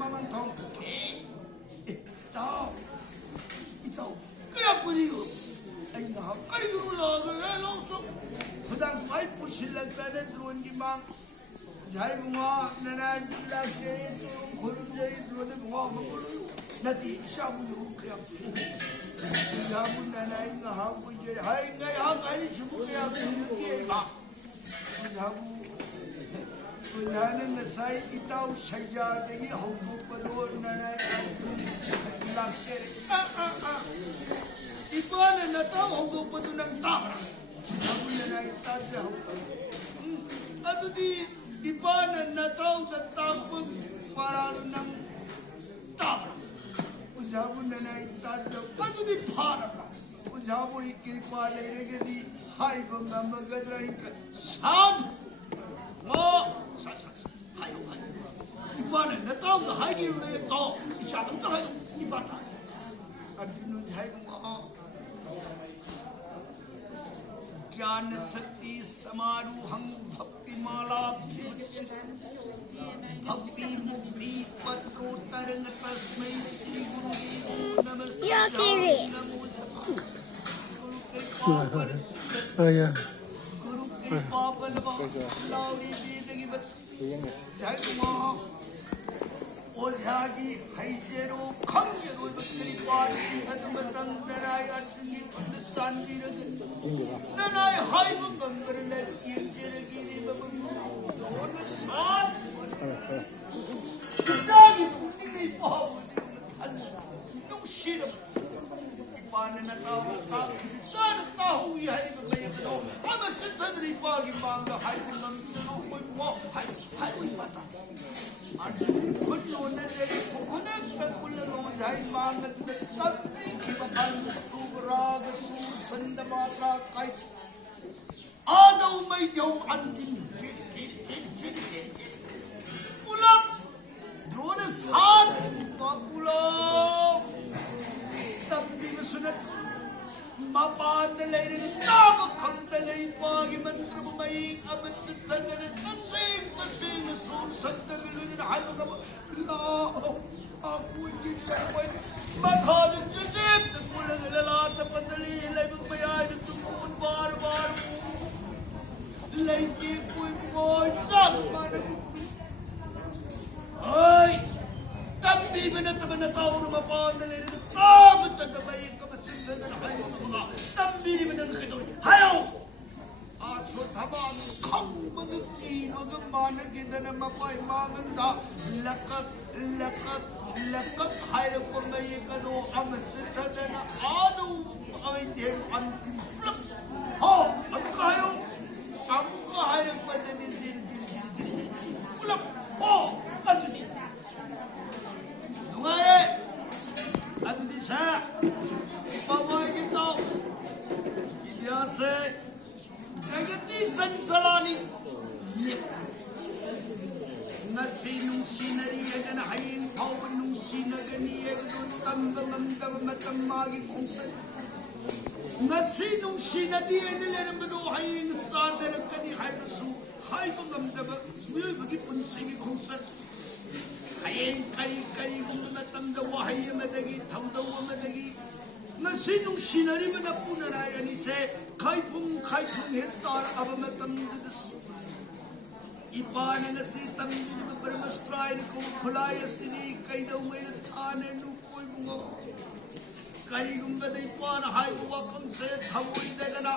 마만 통 이따 그야 뿌리고 아이가 가리고 나가래 놓소 그당 파이프 실력단에 들어온 기망 자이붕아 나나 라게 고른자이 들어오는 붕아 먹으러 나디 샤부요 그야 샤부 나나이가 하고 이제 하이가 하가리 주부야 그게 막 샤부 나는 나사이 이따우 샤야되기 홍보도 나나 라게 이번에 나도 홍보도 난 따라 샤부 나나이 따자 아두디 이번에 나도 따분 파라는 따라 샤부 나나이 따자 아두디 파라 샤부 이끼리 파레게디 하이고 남아가라니까 사드 하이고 이번에 내 딸도 하이기로 해도 이샤도 하이고 이번에 अर्जुन ज्ञान शक्ति समारूहं भक्ति माला भक्ति मुक्ति पत्रोत्तरं तस्मै श्री गुरुदेव नमस्ते नमो गुरु कृपा बलवान लावरी वेदगी बस जय कुमार ओझागी हैजेरो खंजेरो बकरी पारी अदमतंग नराय अर्जुनी पद शांति रगन नराय हाय बंगर ले येजेरगी रे बबन दोन साथ जागी पुनी पाव नुशिर पान नटाव का सर ताहु यही बबे बतो अब चितन री पागी मांग हाय बंगम नो कोई वो हाय कोई पता कुछ लोने तेरे खुने तकुल लोग जाई मांगत तभी की बखान राग सूर संदमात्रा काई आदौ में जो अंतिम पुलप द्रोण साथ पुलो तभी में सुनत मापान ले रे ताब खंत ले पागी मंत्र मई अब सिद्धन तसें तसें सूर संदगल हाल ला aku ini sampai makan sejep pulang lelat pendeli lagi bayar tumpun bar lagi kui bocak mana ay tapi benar tahu rumah pandeli tahu betul baik kebesin dan hayo tapi benar kita hayo aso thaman khang bagki bagaimana kita nama pai manganda lakat hair ko may kano am sisadana adu ay din antim plak ho am kayo pa din plak ho aduni dungare aduni sa pawai kita idyase jagati sansalani nasi sinari agan hayin pawan sinagani agan tambam matamagi kumsan nasi sinadi agan bedo hayin sadar kadi haysu haybangam daba bagi punsingi kumsan hayin kai matam da wahay madagi thamda madagi nasi sinari manapunarayani se kaipung hetar abamatam das इपाने नसी तंगी ने ब्रह्मस्त्राय ने को खुलाए सिनी कई दो में थाने नु कोई मुंगो कई गुंबे दे पान हाय वकम से थवोई देना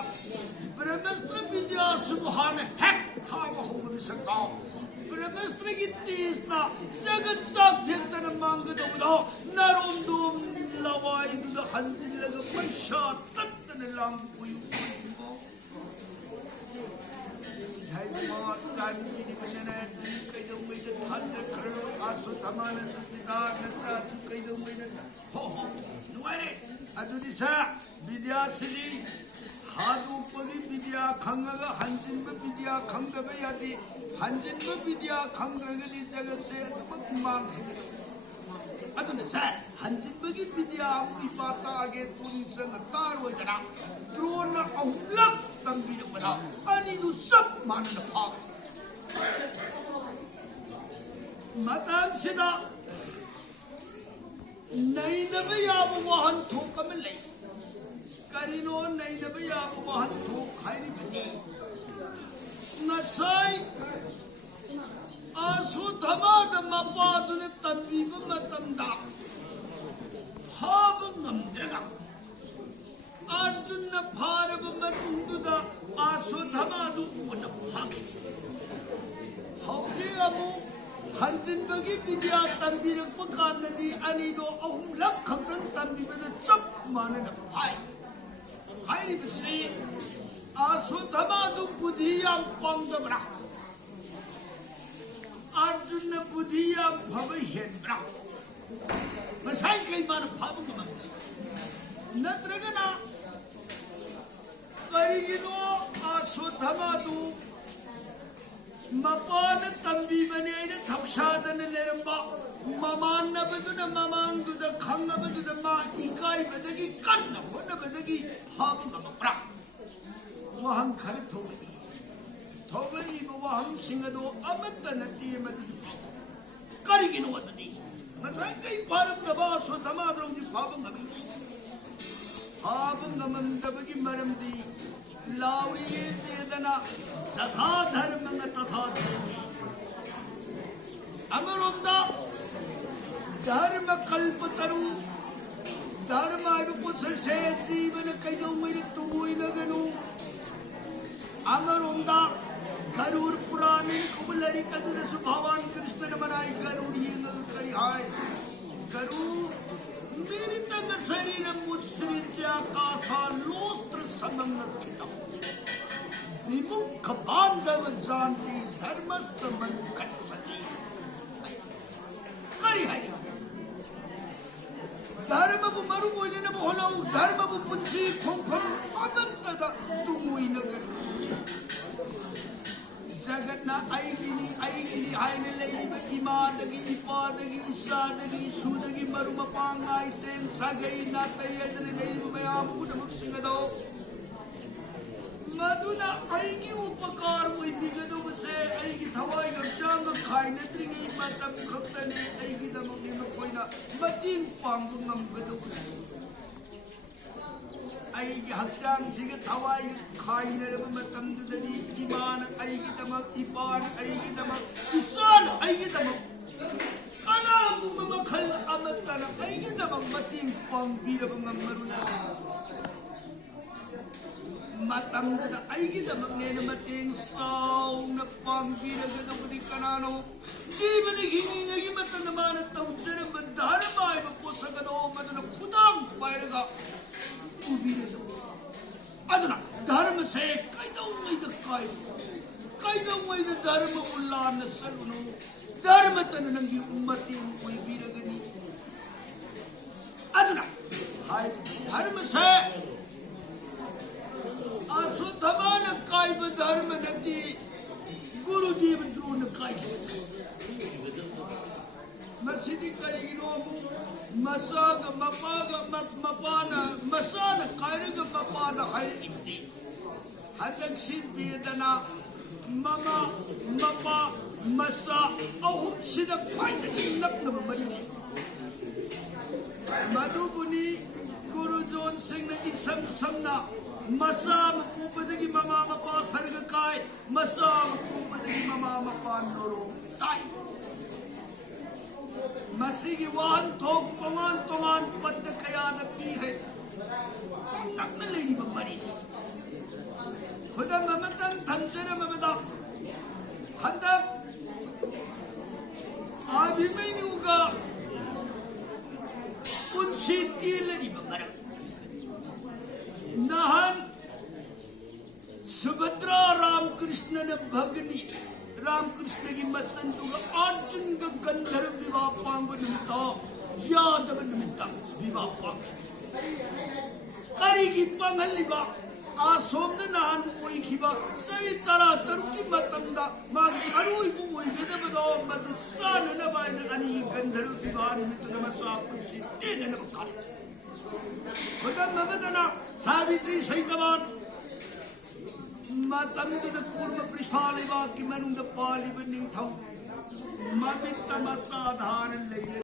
ब्रह्मस्त्र विद्या सुभान हैक थाव हो विसंगाओ ब्रह्मस्त्र की तीसना जगत साध्य तन मांग दो नरों दो लवाई दो हंजिल लग पैसा तत्न लांग कोई Haimat sanji di mana di kayu meja tanda kerana asu taman sutita nasa tu kayu meja ho nuare adu di sa vidya sili hadu pagi vidya khangaga hanjin ba vidya khangaga yadi hanjin ba vidya khangaga di jaga se adu mang adu di sa hanjin bagi vidya ipata age puri sang tarwa jana drona aulak tambi pada ani nu sab man na pha matam sida नहीं नब याब वाहन थोक में ले करीनो नहीं नब याब वाहन थोक खाई बदी नसाई आसु धमाद मपादुने तंबीब मतमदा हाब नमद्रगा अर्जुन न भारब मतुंदुदा आसु धमादु उन भागे हौजे अमु हंजिन बगी विद्या तंबीरक पकानदी अनिदो अहुम लक खतन तंबीबद चप मानन भाई हाई बसे आसु धमादु बुद्धियाम पंगदबरा अर्जुन ने बुद्धिया भव हेन्द्रा मसाई कई बार भाव गमते नत्रगना करिगिनो आसोधमादु मपान तंबी बने ने थपसादन लेरंबा ममान नबदुन ममांगदुद खंगबदुद मा इकाई बदगी कन्न होन बदगी भाव गमप्रा वहं खर थोबी थोबरी बवाहं सिंगदो अमत नती मदी करिगिनो नदी मसाई कई पारम दबा सो धमाद्रों जी भावं गमिस भावं गमन दबगी मरमदी लावरिये वेदना सथा धर्म तथा धर्मी अमरोंदा धर्म कल्प तरु धर्म कुशल से जीवन कईदो मेरे तुमुई लगनु अमरोंदा गरुड़ पुराने कुबलरी कदुर सुभावान कृष्ण ने बनाई गरुड़ ये करी हाय गरुड़ मेरी तंग शरीर मुस्रिजा का था लोस्त्र समंग किता विमुख बांधव जानती धर्मस्थ मन कट सती करी हाय धर्म बु मरु बोले न बोला धर्म बु पुंसी खोखम अनंत दा तुमुई नगर जगन्ना आईगिनी आईने लेनी इमादगी इपादगी इशादगी सूदगी मरुमपांगाई सेन सगई नाते यदन गई मयाम कुटुंब सिंगदो मधुना आईगी उपकार कोई बिगदो से आईगी थवाई गचांग खाई नत्रिगी मतम खप्तने आईगी दमगे न कोइना मतीन पांगु नमगदो आईगी हक्चांग सिगे थवाई खाइने मतमददी इमान आईगी दमक इपान आईगी दमक इसान आईगी दमक अनागु मखल अमतन आईगी दमक मतीन पांगबीरब नमरुना मतमदद आईगी दमक नेन मतीन साउन पांगबीरगदबुदी कनानो जीवन हिनीनगी मतन मान तवसर बधर्माय पोसगदो मदन खुदाम पायरगा अदना धर्म से कैदौमैद धर्म उल्लान सलुनु धर्म तन नंगी उम्मती कोई बीरगनी अदना हाय धर्म से आसुधमान कायब धर्म नती गुरुदेव द्रोण काय मसीदी करिगिनो मसाग मपाग मपाना मसान कायरग मपाना हाय इब्दी हजन सिद्धि दना ममा मपा मसा अहुम सिदा फाइद नक्न मरी मधुबुनी गुरु जोन सिंह ने इसम समना मसा मकुपदगी ममा मपा सर्ग काय मसा मकुपदगी ममा मपा नोरो ताई मसीह की वाहन थोक तोमान पद कया नपी है तक न लेनी बमरी खुदा ममतन थंजर ममदा हंदक अभिमन्युगा उनसी तीलनी बमरा नहन सुभद्रा रामकृष्ण ने भगनी रामकृष्ण की मसंतु अर्जुन का गंधर्व विवाह पांग निमित्ता यादव निमित्ता विवाह पांग करी की पंगल लिबा आसोम नान कोई खिबा सही तरह तरुकी मतंदा मां करुई बुई बेदे बदो मत सान न बाइन अनि गंधर्व विवाह निमित्त नमसा कुसी तेन न बकार खुदा ममदना सावित्री सहितवान मतमद पूर्व पृष्ठालिवा की मनुंद पालिब निंथौ ममित मसाधारण ले